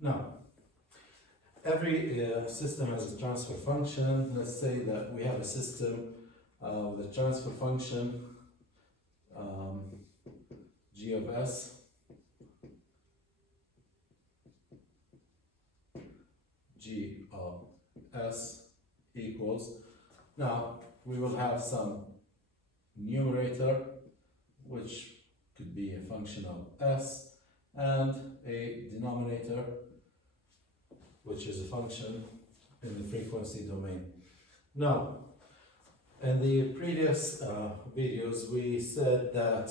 Now, every system has a transfer function. Let's say that we have a system with a transfer function g of s g of s equals, now we will have some numerator which could be a function of s and a denominator which is a function in the frequency domain. Now, in the previous videos we said that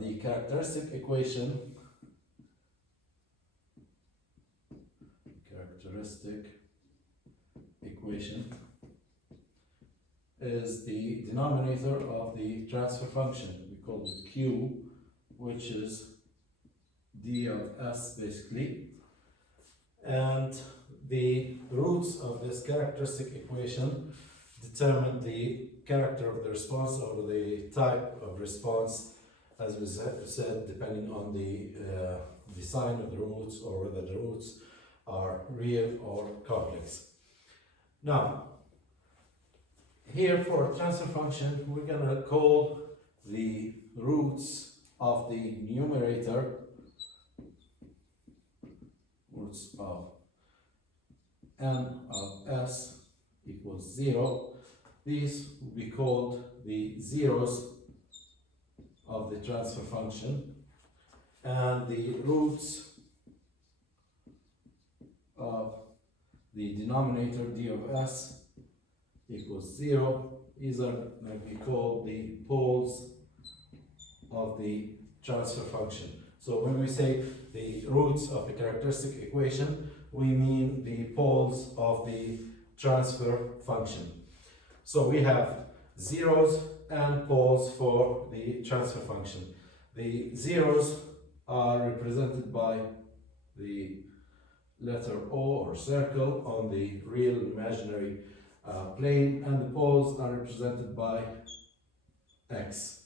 the characteristic equation is the denominator of the transfer function. We call it q, which is d of s basically, and the roots of this characteristic equation determine the character of the response or the type of response, as we said, depending on the sign of the roots or whether the roots are real or complex. Now, here for a transfer function, we're going to call the roots of the numerator, roots of n of s equals 0. These will be called the zeros of the transfer function, and the roots of the denominator d of s equals 0. These are going to be called the poles of the transfer function. So when we say the roots of the characteristic equation, we mean the poles of the transfer function. So we have zeros and poles for the transfer function. The zeros are represented by the letter O or circle on the real imaginary plane, and the poles are represented by x.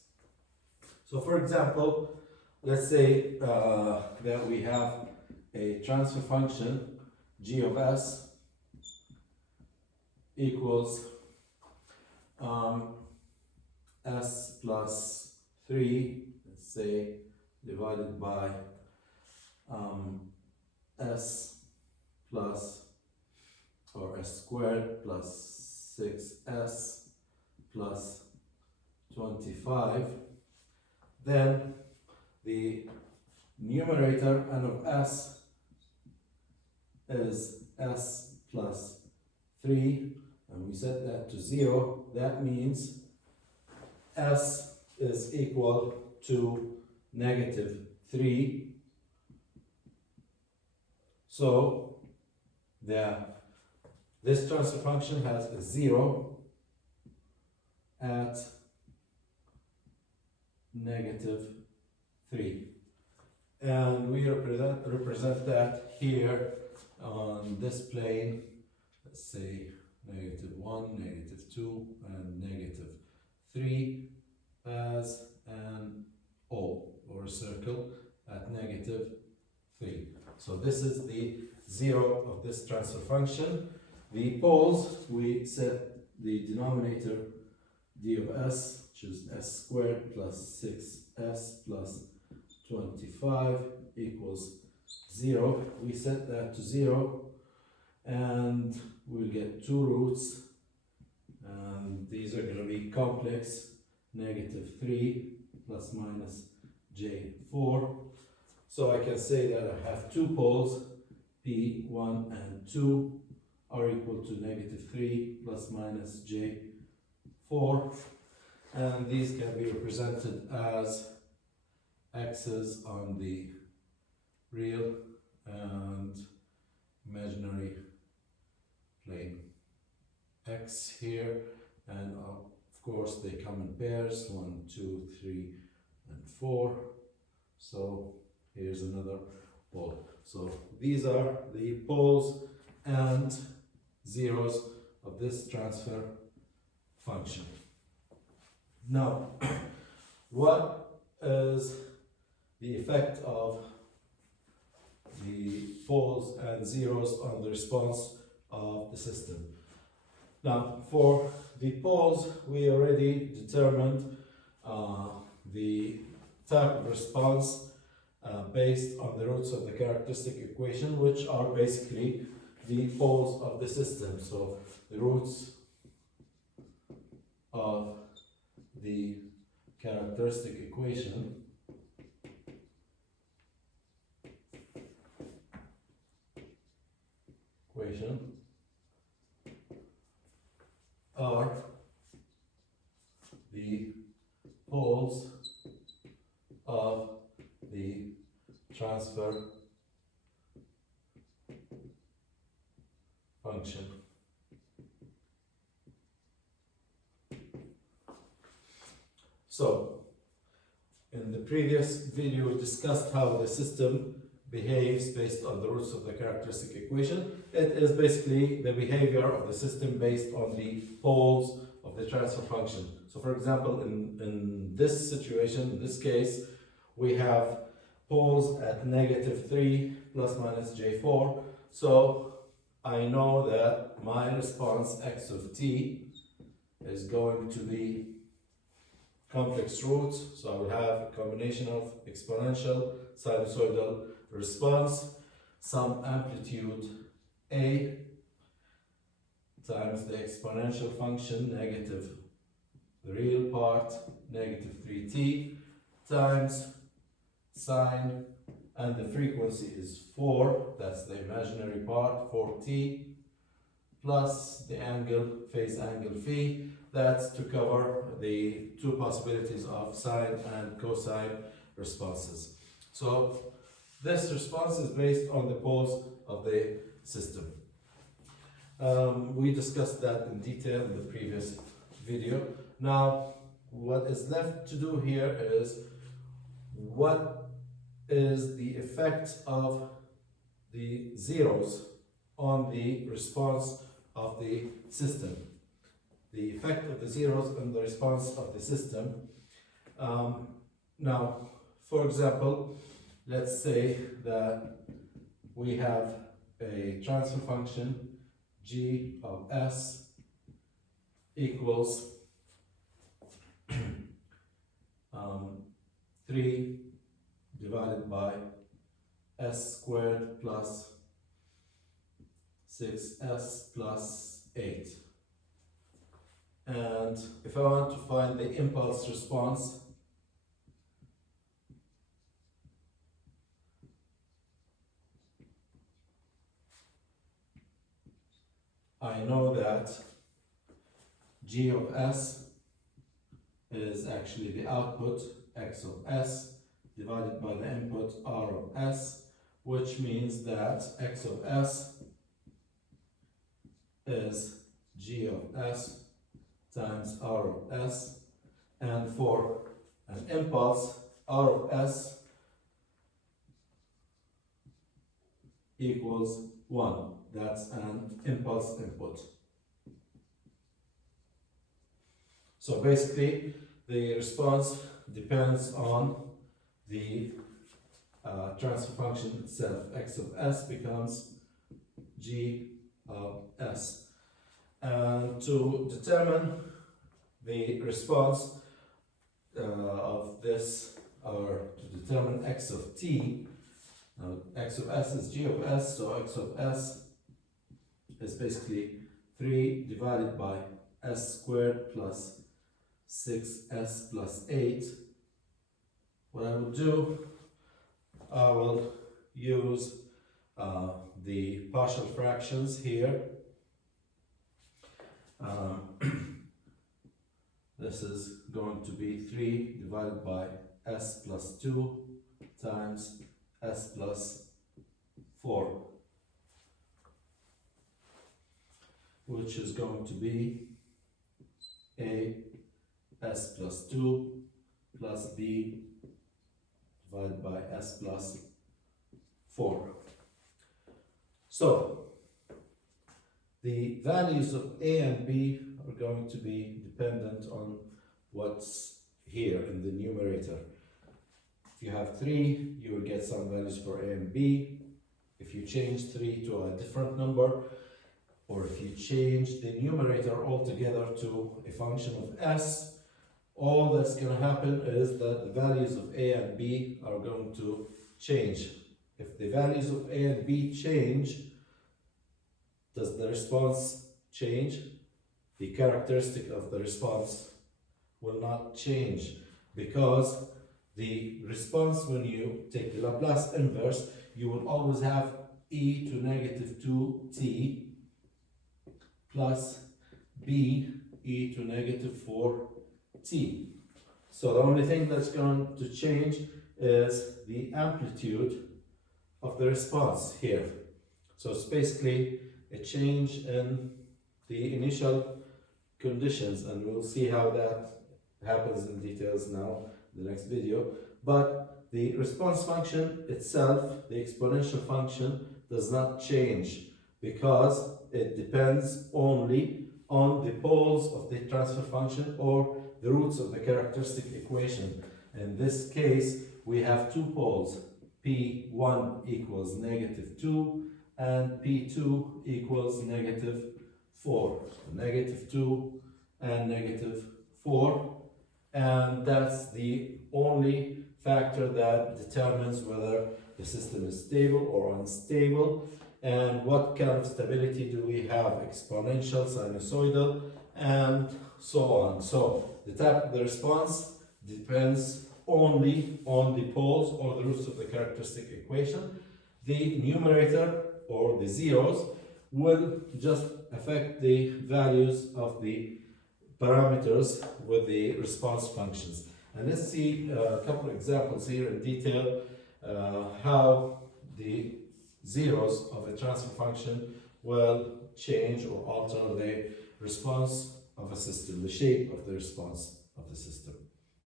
So for example, let's say that we have a transfer function g of s equals s plus 3, let's say, divided by s plus, or s squared plus 6s plus 25, then the numerator n of s is s plus 3, and we set that to 0. That means s is equal to negative 3. So this transfer function has a 0 at negative 3. And we represent that here on this plane, let's say negative 1, negative 2, and negative 3 as an O, or a circle, at negative 3. So this is the 0 of this transfer function. The poles, we set the denominator d of s, which is s squared plus 6s plus 25 equals 0. We set that to 0, and we'll get two roots, and these are going to be complex, negative 3 plus minus j4. So I can say that I have two poles, p1 and 2 are equal to negative 3 plus minus j4, and these can be represented as x's on the real and imaginary plane. X here, and of course they come in pairs, 1, 2, 3, and 4. So here's another pole. So these are the poles and zeros of this transfer function. Now, what is the effect of the poles and zeros on the response of the system. Now, for the poles, we already determined the type of response based on the roots of the characteristic equation, which are basically the poles of the system. So the roots of the characteristic equation are the poles of the transfer function. So, in the previous video, we discussed how the system behaves based on the roots of the characteristic equation. It is basically the behavior of the system based on the poles of the transfer function. So for example, in this situation, in this case, we have poles at -3 plus minus j4. So I know that my response x of t is going to be complex roots. So I will have a combination of exponential, sinusoidal response, some amplitude a times the exponential function negative the real part negative 3t times sine, and the frequency is 4, that's the imaginary part, 4t, plus the angle, phase angle phi, that's to cover the two possibilities of sine and cosine responses. So this response is based on the poles of the system. We discussed that in detail in the previous video. Now, what is left to do here is what is the effect of the zeros on the response of the system. The effect of the zeros on the response of the system. Now, for example, let's say that we have a transfer function g of s equals 3 divided by s squared plus 6s plus 8. And if I want to find the impulse response, I know that g of s is actually the output x of s divided by the input r of s, which means that x of s is g of s times r of s, and for an impulse, r of s equals 1. That's an impulse input. So basically, the response depends on the transfer function itself. X of s becomes g of s. And to determine the response of this, or to determine x of t, now x of s is g of s, so x of s is basically 3 divided by s squared plus 6s plus 8. What I will do, I will use the partial fractions here. This is going to be 3 divided by s plus 2 times s plus 4, which is going to be a s plus 2 plus b divided by s plus 4. So, the values of a and b are going to be dependent on what's here in the numerator. If you have 3, you will get some values for a and b. If you change 3 to a different number, or if you change the numerator altogether to a function of s, all that's going to happen is that the values of a and b are going to change. If the values of a and b change, does the response change? The characteristic of the response will not change, because the response, when you take the Laplace inverse, you will always have e to negative 2t plus b e to negative 4t. So the only thing that's going to change is the amplitude of the response here. So it's basically a change in the initial conditions, and we'll see how that happens in details now in the next video. But the response function itself, the exponential function, does not change, because it depends only on the poles of the transfer function or the roots of the characteristic equation. In this case, we have two poles, p1 equals negative 2 and p2 equals negative 4. So negative 2 and negative 4, and that's the only factor that determines whether the system is stable or unstable. And what kind of stability do we have? Exponential, sinusoidal, and so on. So the type of the response depends only on the poles or the roots of the characteristic equation. The numerator, or the zeros, will just affect the values of the parameters with the response functions. And let's see a couple of examples here in detail, how the zeros of a transfer function will change or alter the response of a system, the shape of the response of the system.